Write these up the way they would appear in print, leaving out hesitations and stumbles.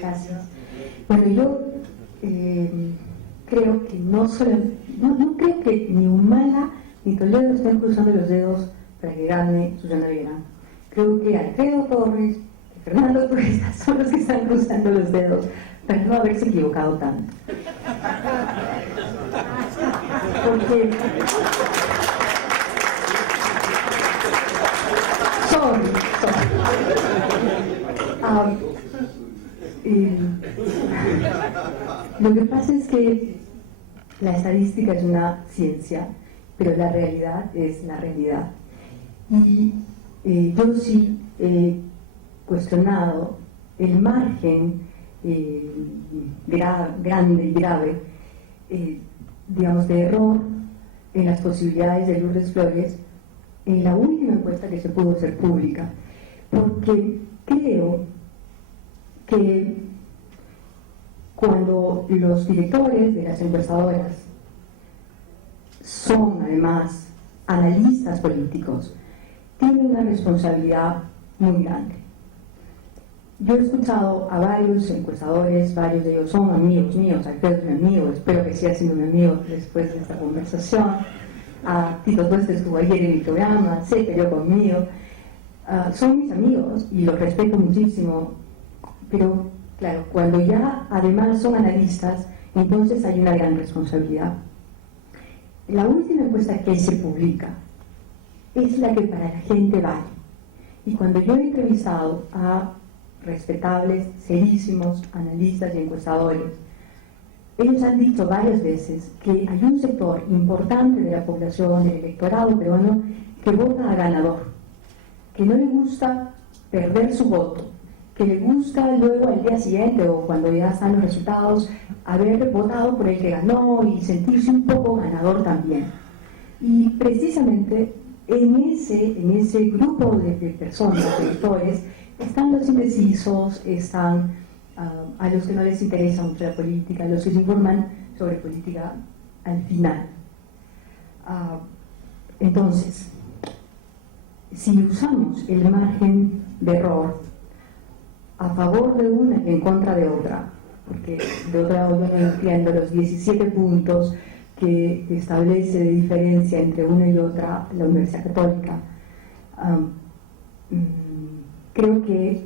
Gracias. Bueno, yo creo que no creo que ni Humala ni Toledo estén cruzando los dedos para que gane Susana Villarán. Creo que Alfredo Torres y Fernando Cuesta son los que están cruzando los dedos para no haberse equivocado tanto. Porque lo que pasa es que la estadística es una ciencia, pero la realidad es la realidad. Y yo sí he cuestionado el margen grande y grave, digamos, de error en las posibilidades de Lourdes Flores en la última encuesta que se pudo hacer pública, porque creo que cuando los directores de las encuestadoras son además analistas políticos, tienen una responsabilidad muy grande. Yo he escuchado a varios encuestadores, varios de ellos son amigos míos, Alfredo es mi amigo, espero que siga siendo mi amigo después de esta conversación. A Tito Cuesta estuvo ayer en mi programa, se peleó conmigo, son mis amigos y los respeto muchísimo, pero claro, cuando ya además son analistas, entonces hay una gran responsabilidad. La última encuesta que se publica es la que para la gente vale, y cuando yo he entrevistado a respetables, serísimos analistas y encuestadores, ellos han dicho varias veces que hay un sector importante de la población, del electorado peruano, que vota a ganador, que no le gusta perder su voto, que le gusta luego al día siguiente o cuando ya están los resultados haber votado por el que ganó y sentirse un poco ganador también. Y precisamente en ese grupo de personas, de electores, están los indecisos, están a los que no les interesa mucho la política, a los que se informan sobre política al final. Entonces, si usamos el margen de error a favor de una y en contra de otra, porque de otra lado yo no entiendo los 17 puntos que establece de diferencia entre una y otra la Universidad Católica, creo que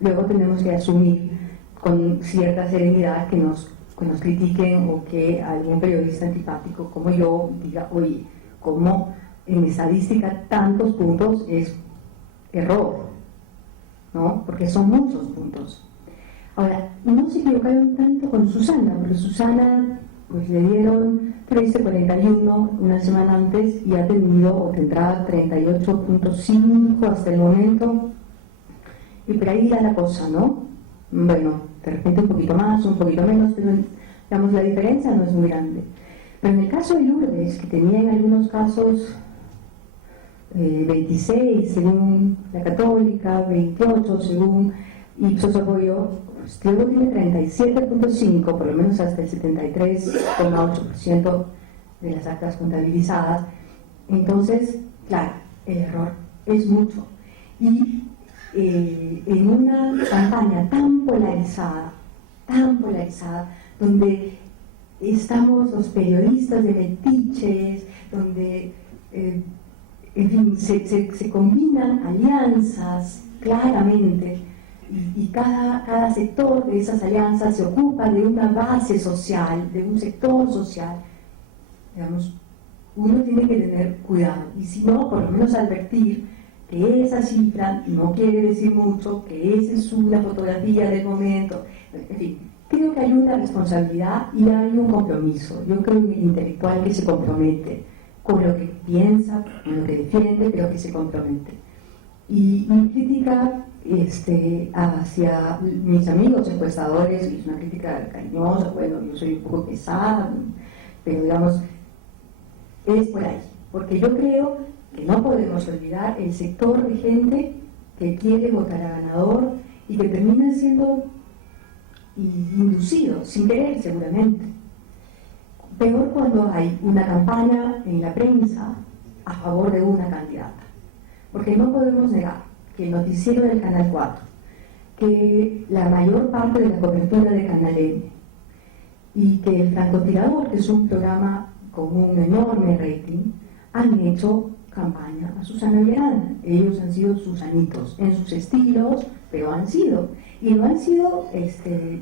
luego tenemos que asumir con cierta serenidad que nos critiquen o que algún periodista antipático como yo diga, oye, como en estadística tantos puntos es error, ¿no? Porque son muchos puntos. Ahora, no se equivocaron tanto con Susana, porque Susana pues le dieron 13.41 una semana antes y ha tenido o tendrá 38.5 hasta el momento, y por ahí irá la cosa, ¿no? Bueno, de repente un poquito más, un poquito menos, pero digamos la diferencia no es muy grande. Pero en el caso de Lourdes, que tenía en algunos casos 26 según la Católica, 28 según Ipsos Apoyo, pues luego tiene 37.5, por lo menos hasta el 73.8% de las actas contabilizadas. Entonces, claro, el error es mucho. Y en una campaña tan polarizada, donde estamos los periodistas de metiches, donde en fin, se combinan alianzas claramente, y cada sector de esas alianzas se ocupa de una base social, de un sector social. Digamos, uno tiene que tener cuidado, y si no, por lo menos advertir que esa cifra no quiere decir mucho, que esa es una fotografía del momento. En fin, creo que hay una responsabilidad y hay un compromiso. Yo creo en el intelectual que se compromete con lo que piensa, con lo que defiende, creo que se compromete. Y mi crítica hacia mis amigos encuestadores, es una crítica cariñosa, bueno, yo soy un poco pesada, pero digamos, es por ahí, porque yo creo que no podemos olvidar el sector de gente que quiere votar a ganador y que termina siendo inducido, sin querer seguramente. Peor cuando hay una campaña en la prensa a favor de una candidata, porque no podemos negar que el noticiero del Canal 4, que la mayor parte de la cobertura de Canal N y que El Francotirador, que es un programa con un enorme rating, han hecho campaña a Susana Villarán. Ellos han sido susanitos en sus estilos, pero han sido. Y lo han sido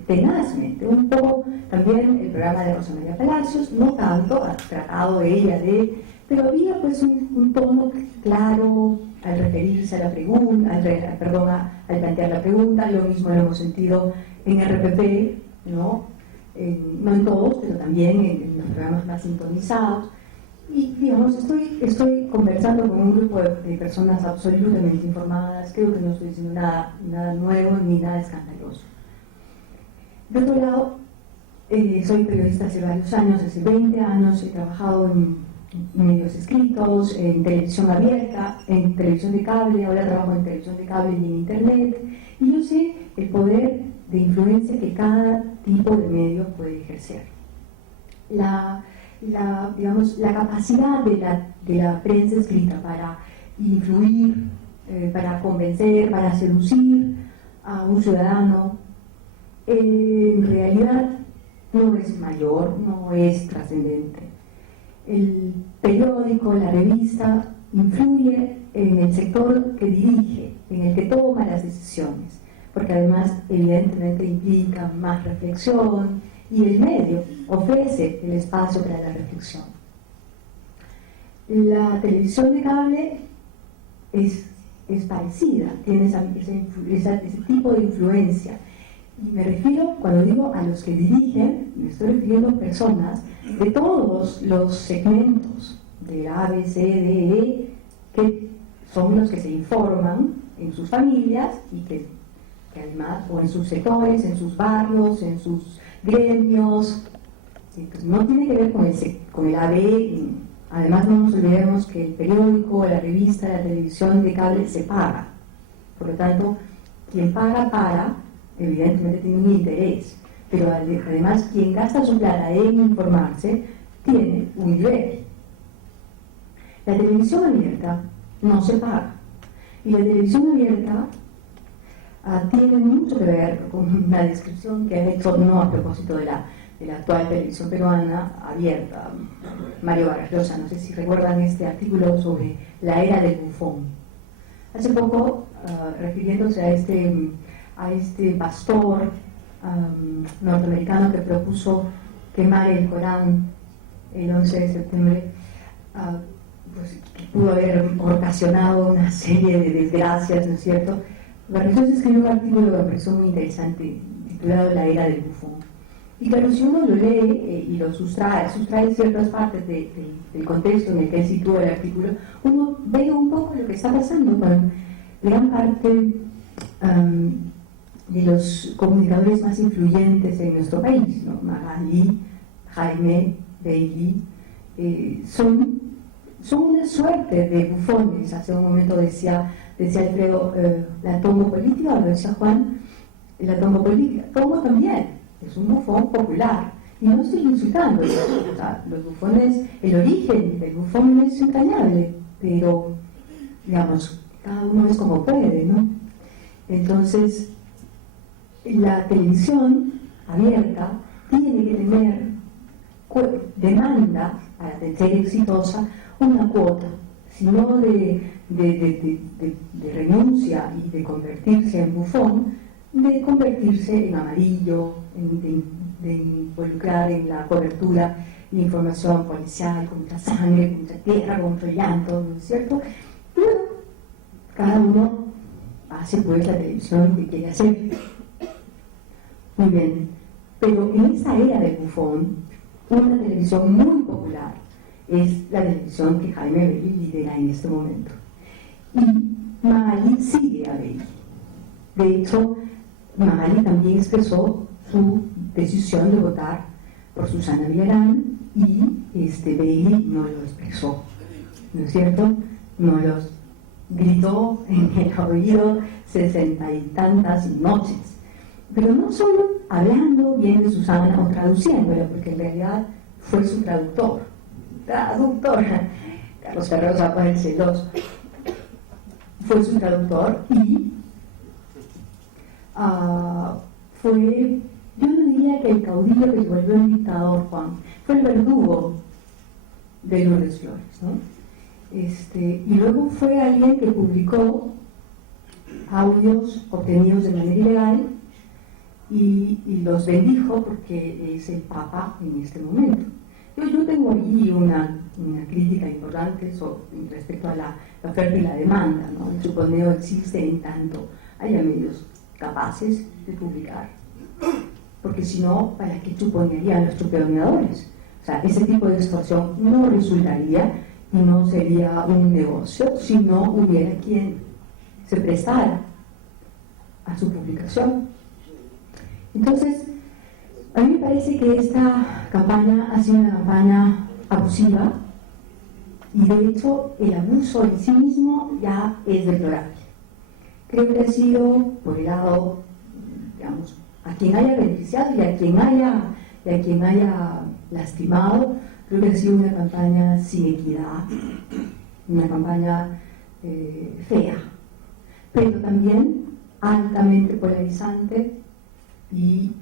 tenazmente. Un poco también el programa de Rosa María Palacios, no tanto, ha tratado ella de... Pero había pues un tono claro al referirse a la pregunta, al plantear la pregunta. Lo mismo lo hemos sentido en RPP, ¿no? No en todos, pero también en los programas más sintonizados. Y digamos, estoy conversando con un grupo de personas absolutamente informadas. Creo que no estoy diciendo nada nuevo ni nada escandaloso. De otro lado, soy periodista hace varios años, hace 20 años, he trabajado en medios escritos, en televisión abierta, en televisión de cable, ahora trabajo en televisión de cable y en internet, y yo sé el poder de influencia que cada tipo de medio puede ejercer. La capacidad de la prensa escrita para influir, para convencer, para seducir a un ciudadano, en realidad no es mayor, no es trascendente. El periódico, la revista, influye en el sector que dirige, en el que toma las decisiones, porque además evidentemente implica más reflexión, y el medio ofrece el espacio para la reflexión. La televisión de cable es parecida, tiene ese tipo de influencia. Y me refiero, cuando digo a los que dirigen, me estoy refiriendo a personas de todos los segmentos de A, B, C, D, E, que son los que se informan en sus familias y que además, o en sus sectores, en sus barrios, en sus gremios. Entonces, no tiene que ver con el AB. Además, no nos olvidemos que el periódico, la revista, la televisión de cable se paga. Por lo tanto, quien paga evidentemente tiene un interés, pero además quien gasta su plata en informarse tiene un nivel. La televisión abierta no se paga, y la televisión abierta tiene mucho que ver con una descripción que ha hecho, no a propósito de la actual televisión peruana abierta, Mario Vargas Llosa. No sé si recuerdan este artículo sobre la era del bufón. Hace poco, refiriéndose a este pastor norteamericano que propuso quemar el Corán el 11 de septiembre, pues, que pudo haber ocasionado una serie de desgracias, ¿no es cierto? Vargas Llosa escribió un artículo que me pareció muy interesante, titulado La era del bufón. Y claro, si uno lo lee y lo sustrae ciertas partes del contexto en el que él sitúa el artículo, uno ve un poco lo que está pasando con gran parte de los comunicadores más influyentes en nuestro país, ¿no? Magali, Jaime, Bailey, son una suerte de bufones. Hace un momento decía Alfredo, la tombo política, lo decía Juan, la tombo política, tombo también es un bufón popular, y no estoy insultando, los bufones, el origen del bufón es entrañable, pero digamos, cada uno es como puede, ¿no? Entonces, la televisión abierta tiene que tener, demanda, para ser exitosa, una cuota, sino de renuncia y de convertirse en bufón, de convertirse en amarillo, de involucrar en la cobertura de información policial, contra sangre, contra tierra, contra llanto, ¿no es cierto? Y bueno, cada uno hace pues la televisión que quiere hacer. Muy bien, pero en esa era del bufón, una televisión muy popular es la televisión que Jaime Bailey lidera en este momento. Y Magali sigue a Bailey. De hecho, Magali también expresó su decisión de votar por Susana Villarán y Bailey no lo expresó, ¿no es cierto? No los gritó en el oído 60 y tantas noches, pero no solo hablando bien de Susana o traduciéndola, porque en realidad fue su traductor, Carlos Ferrero se va a poner celoso, fue su traductor y fue, yo no diría que el caudillo que se volvió un dictador, Juan, fue el verdugo de Lourdes Flores, ¿no? Y luego fue alguien que publicó audios obtenidos de manera ilegal y los bendijo porque es el Papa en este momento. Yo tengo allí una crítica importante respecto a la oferta y la demanda, ¿no? El suponeo existe en tanto haya medios capaces de publicar, porque si no, ¿para qué chuponearían los chuponeadores? O sea, ese tipo de extorsión no resultaría y no sería un negocio si no hubiera quien se prestara a su publicación. Entonces, a mí me parece que esta campaña ha sido una campaña abusiva y de hecho el abuso en sí mismo ya es deplorable. Creo que ha sido por el lado, digamos, a quien haya beneficiado y a quien haya lastimado. Creo que ha sido una campaña sin equidad, una campaña fea, pero también altamente polarizante y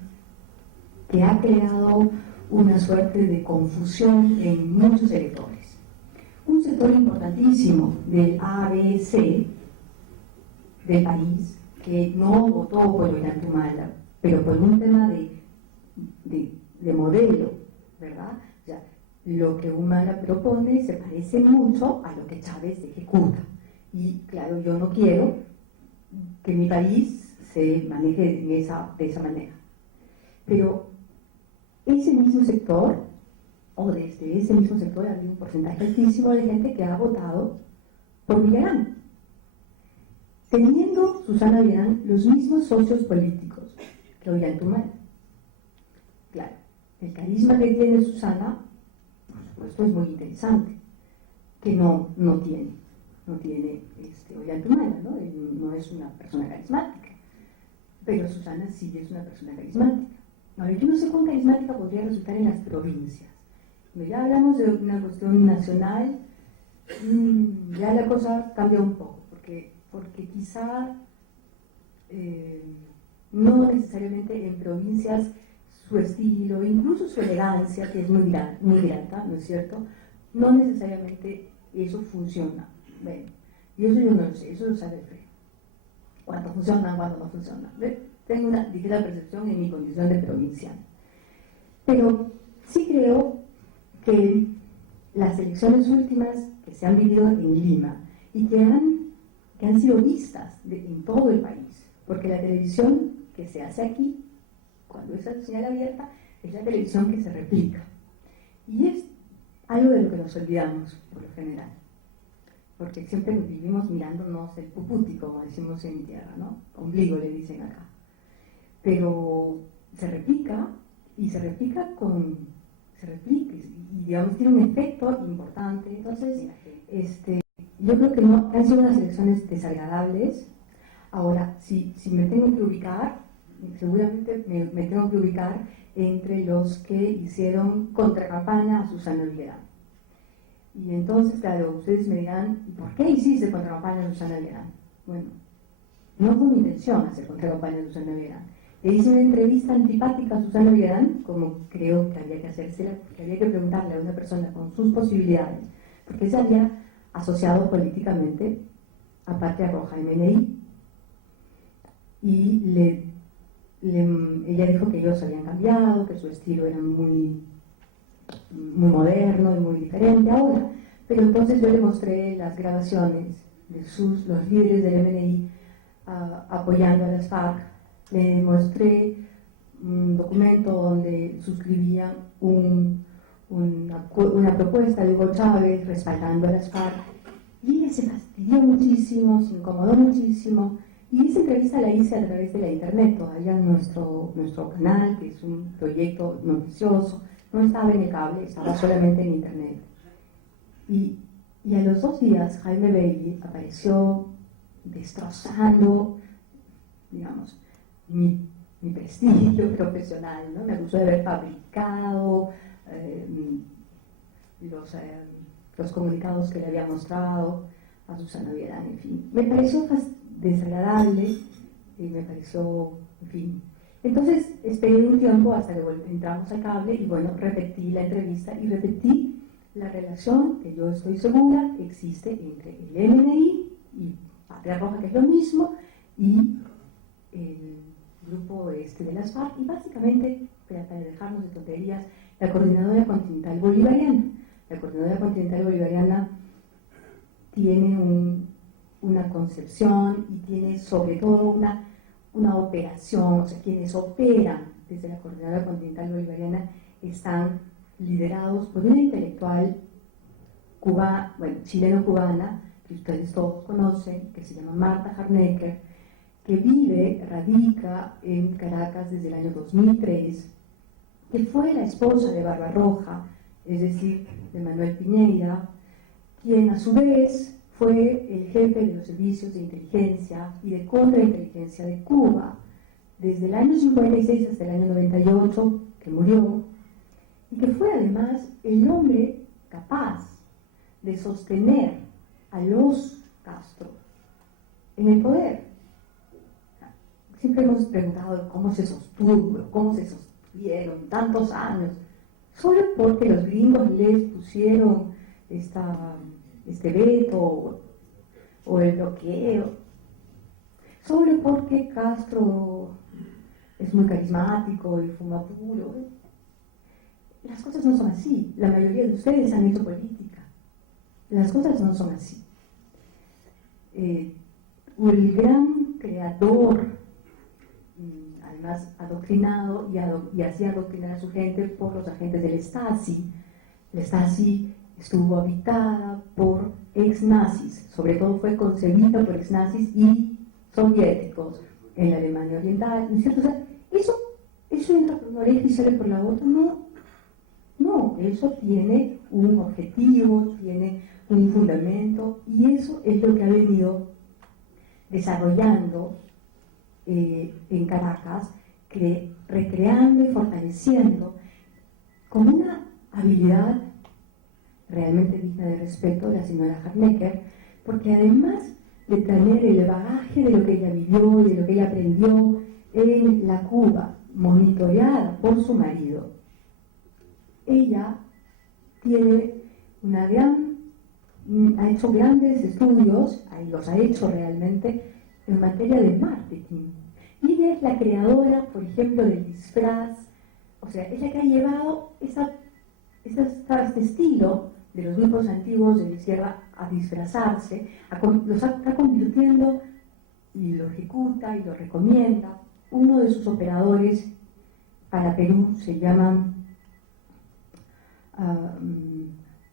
que ha creado una suerte de confusión en muchos electores. Un sector importantísimo del ABC del país que no votó por Ollantaytamala, pero por un tema de modelo, ¿verdad? O sea, lo que Humala propone se parece mucho a lo que Chávez ejecuta. Y claro, yo no quiero que mi país se maneje de esa manera. Pero ese mismo sector, o desde ese mismo sector, ha habido un porcentaje altísimo de gente que ha votado por Villarán, teniendo Susana Villarán los mismos socios políticos que Ollantaytamala. Claro, el carisma que tiene Susana, por supuesto, es muy interesante, que no tiene Ollantaytamala, ¿no? Él no es una persona carismática, pero Susana sí es una persona carismática. Ahora, yo no sé cuán carismática podría resultar en las provincias. Cuando ya hablamos de una cuestión nacional, ya la cosa cambia un poco, porque quizá no necesariamente en provincias su estilo, incluso su elegancia, que es muy grata, ¿no es cierto? No necesariamente eso funciona. Bueno, y eso yo no lo sé, eso lo sabe Alfredo. Cuánto funciona, cuánto no funciona. Tengo una ligera percepción en mi condición de provincial. Pero sí creo que las elecciones últimas que se han vivido en Lima y que han sido vistas en todo el país, porque la televisión que se hace aquí, cuando es la señal abierta, es la televisión que se replica. Y es algo de lo que nos olvidamos, por lo general. Porque siempre vivimos mirándonos el puputi, como decimos en mi tierra, ¿no? Ombligo le dicen acá. Pero se replica y digamos tiene un efecto importante. Entonces, yo creo que no han sido unas elecciones desagradables. Ahora, si me tengo que ubicar, seguramente me tengo que ubicar entre los que hicieron contracampaña a Susana Villarán. Y entonces, claro, ustedes me dirán, ¿por qué hiciste contracampaña a Susana Villarán? Bueno, no fue mi intención hacer contracampaña a Susana Villarán. Le hice una entrevista antipática a Susana Villarán, como creo que había que hacérsela, porque había que preguntarle a una persona con sus posibilidades, porque se había asociado políticamente a Patria Roja MNI. Y ella dijo que ellos habían cambiado, que su estilo era muy moderno y muy diferente ahora. Pero entonces yo le mostré las grabaciones de los líderes del MNI apoyando a las FARC. Le mostré un documento donde suscribían una propuesta de Hugo Chávez respaldando a las FARC. Y ella se fastidió muchísimo, se incomodó muchísimo. Y esa entrevista la hice a través de la internet, todavía en nuestro canal, que es un proyecto noticioso. No estaba en el cable, estaba solamente en internet. Y a los 2 días Jaime Bailey apareció destrozando, digamos, mi prestigio profesional, ¿no? Me acusó de haber fabricado los comunicados que le había mostrado a Susana Villarán, en fin. Me pareció desagradable me pareció, en fin. Entonces esperé un tiempo hasta que entramos al cable y bueno, repetí la entrevista y repetí la relación que yo estoy segura existe entre el MNI y Patria Roja, que es lo mismo, y el grupo de las FARC, y básicamente, para dejarnos de tonterías, la Coordinadora Continental Bolivariana. La Coordinadora Continental Bolivariana tiene una concepción y tiene sobre todo una operación, o sea, quienes operan desde la Coordinadora Continental Bolivariana están liderados por una intelectual chileno-cubana, que ustedes todos conocen, que se llama Marta Harnecker, que radica en Caracas desde el año 2003, que fue la esposa de Barbarroja, es decir, de Manuel Piñera, quien a su vez fue el jefe de los servicios de inteligencia y de contrainteligencia de Cuba, desde el año 56 hasta el año 98, que murió, y que fue además el hombre capaz de sostener a los Castro en el poder. Siempre hemos preguntado cómo se sostuvo, cómo se sostuvieron tantos años, solo porque los gringos les pusieron este veto o el bloqueo, solo porque Castro es muy carismático y fuma puro. Las cosas no son así. La mayoría de ustedes han hecho política. Las cosas no son así. El gran creador, además adoctrinado y hacía adoctrinar a su gente por los agentes del Stasi. La Stasi estuvo habitada por ex-nazis, sobre todo fue concebida por ex-nazis y soviéticos en la Alemania Oriental, ¿no es cierto? O sea, eso entra por una oreja y sale por la otra, no, eso tiene un objetivo, tiene un fundamento, y eso es lo que ha venido desarrollando en Caracas, recreando y fortaleciendo con una habilidad realmente digna de respeto la señora Harnecker, porque además de tener el bagaje de lo que ella vivió y de lo que ella aprendió en la Cuba, monitoreada por su marido, ella ha hecho grandes estudios, los ha hecho realmente en materia de marketing. Y ella es la creadora, por ejemplo, del disfraz, o sea, ella que ha llevado este estilo de los grupos antiguos de la izquierda a disfrazarse, los está convirtiendo y lo ejecuta y lo recomienda. Uno de sus operadores para Perú se llama,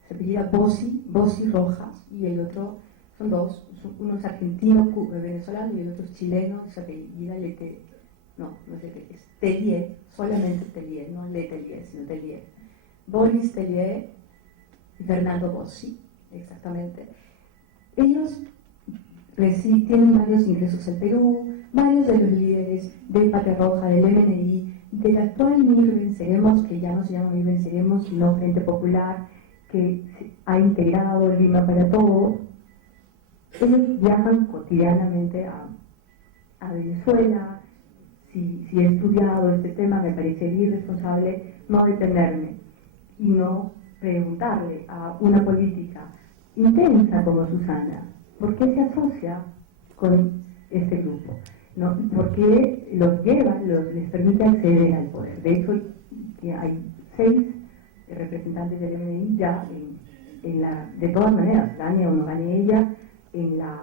se apellida Bossi Rojas, y el otro, son dos, uno es argentino, venezolano, y el otro es chileno, se apellida Tellier, solamente Tellier, no Letelier, sino Tellier. Boris Tellier y Fernando Bossi, exactamente. Ellos tienen varios ingresos al Perú, varios de los líderes del Patria Roja, del MNI, del actual MIR Venceremos, que ya no se llama MIR Venceremos, sino Frente Popular, que ha integrado el Lima para todo. Ellos viajan cotidianamente a Venezuela. Si he estudiado este tema, me parecería irresponsable no detenerme y no preguntarle a una política intensa como Susana, ¿por qué se asocia con este grupo? ¿No? ¿Por qué les permite acceder al poder? De hecho, hay 6 representantes del MNI ya de todas maneras, gane o no gane ella, en la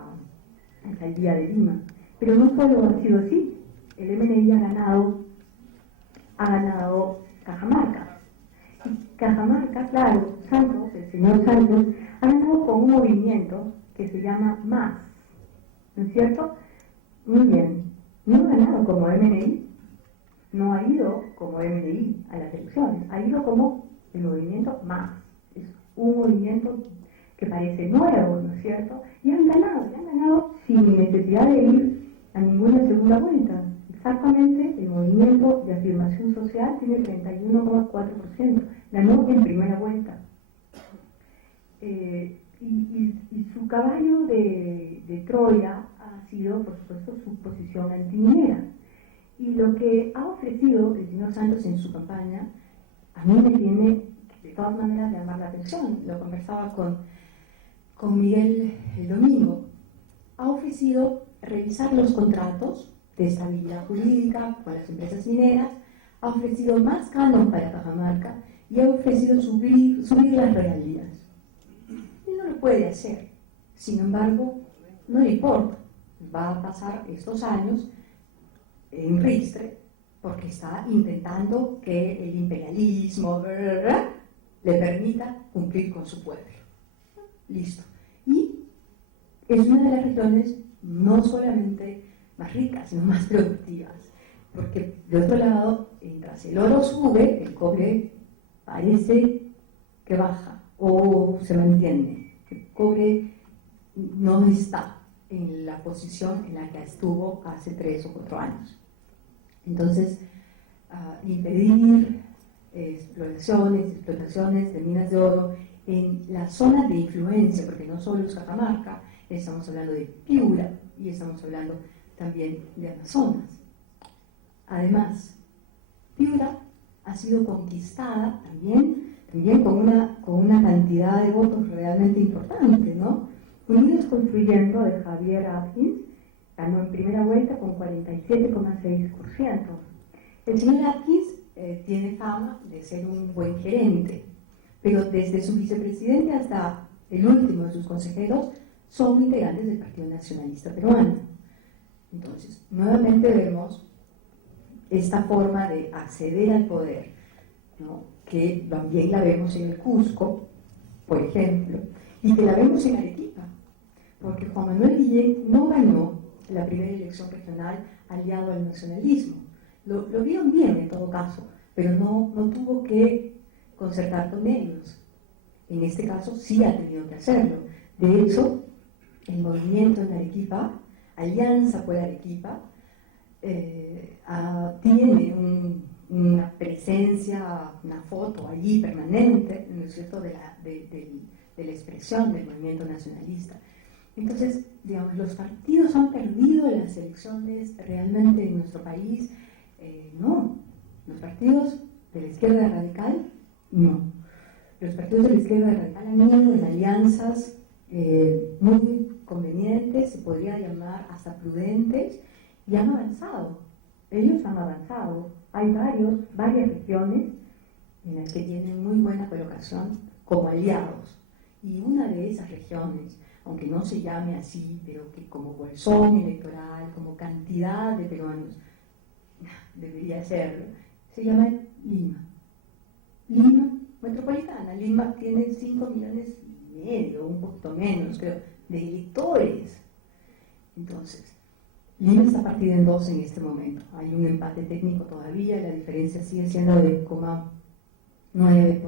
alcaldía de Lima. Pero no solo ha sido así, el MNI ha ganado Cajamarca. Cajamarca, claro, el señor Santos, ha ganado con un movimiento que se llama MÁS, ¿no es cierto? Muy bien, no ha ganado como MNI, no ha ido como MNI a las elecciones, ha ido como el movimiento MÁS. Es un movimiento que parece nuevo, ¿no es cierto? Y han ganado sin necesidad de ir a ninguna segunda vuelta. Exactamente, el movimiento de afirmación social tiene el 31,4%, ganó en primera vuelta. Y su caballo de Troya ha sido, por supuesto, su posición antiminera. Y lo que ha ofrecido el señor Santos en su campaña, a mí me tiene de todas maneras llamar la atención. Lo conversaba con Miguel el domingo. Ha ofrecido revisar los contratos de estabilidad jurídica con las empresas mineras, ha ofrecido más canon para Cajamarca y ha ofrecido subir las regalías. Él no lo puede hacer. Sin embargo, no le importa. Va a pasar estos años en ristre porque está intentando que el imperialismo le permita cumplir con su pueblo. Listo. Y es una de las regiones no solamente más ricas, sino más productivas. Porque de otro lado, mientras el oro sube, el cobre parece que baja o se mantiene. El cobre no está en la posición en la que estuvo hace 3 o 4 años. Entonces, impedir explotaciones de minas de oro en la zona de influencia, porque no solo es Cajamarca, estamos hablando de Piura y estamos hablando también de Amazonas. Además, Piura ha sido conquistada también con una cantidad de votos realmente importante, ¿no? Unidos Construyendo de Javier Atkins ganó en primera vuelta con 47,6%. El señor Atkins tiene fama de ser un buen gerente, pero desde su vicepresidente hasta el último de sus consejeros son integrantes del Partido Nacionalista Peruano. Entonces, nuevamente vemos esta forma de acceder al poder, ¿no? Que también la vemos en el Cusco, por ejemplo, y que la vemos en Arequipa, porque Juan Manuel Guillén no ganó la primera elección regional aliado al nacionalismo. Lo vieron bien en todo caso, pero no tuvo que concertar con ellos. En este caso sí ha tenido que hacerlo. De hecho, el movimiento en Arequipa, Alianza por Arequipa, tiene una presencia, una foto allí permanente, ¿no es cierto?, de la expresión del movimiento nacionalista. Entonces, digamos, los partidos han perdido las elecciones realmente en nuestro país. No, los partidos de la izquierda radical, no. Los partidos de la izquierda radical han ido en alianzas muy convenientes, se podría llamar hasta prudentes, y han avanzado. Ellos han avanzado. Hay varias regiones en las que tienen muy buena colocación como aliados. Y una de esas regiones, aunque no se llame así, pero que como bolsón electoral, como cantidad de peruanos, debería serlo, se llama Lima. Lima metropolitana. Lima tiene 5,5 millones, un poquito menos, creo, de electores. Entonces, Lima está partida en 2 en este momento. Hay un empate técnico todavía, la diferencia sigue siendo de 9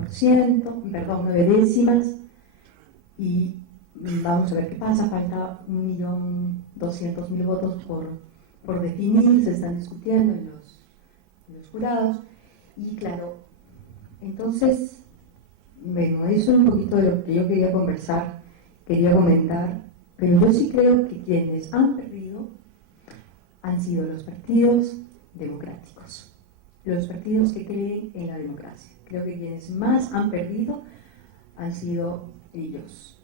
décimas, y vamos a ver qué pasa. Falta 1.200.000 votos por definir, se están discutiendo en los jurados, y claro, entonces, bueno, eso es un poquito de lo que yo quería comentar, pero yo sí creo que quienes han perdido han sido los partidos democráticos, los partidos que creen en la democracia. Creo que quienes más han perdido han sido ellos.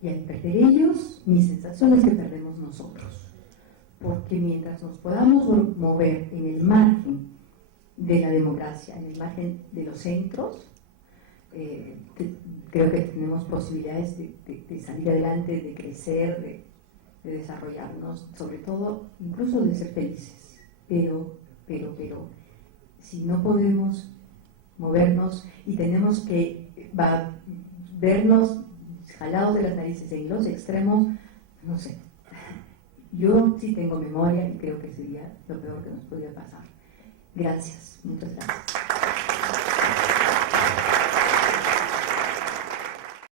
Y al perder ellos, mi sensación es que perdemos nosotros. Porque mientras nos podamos mover en el margen de la democracia, en el margen de los centros, creo que tenemos posibilidades de salir adelante, de crecer, de desarrollarnos, sobre todo, incluso de ser felices. Pero, si no podemos movernos y tenemos que vernos jalados de las narices en los extremos, no sé. Yo sí tengo memoria y creo que sería lo peor que nos podría pasar. Gracias, muchas gracias.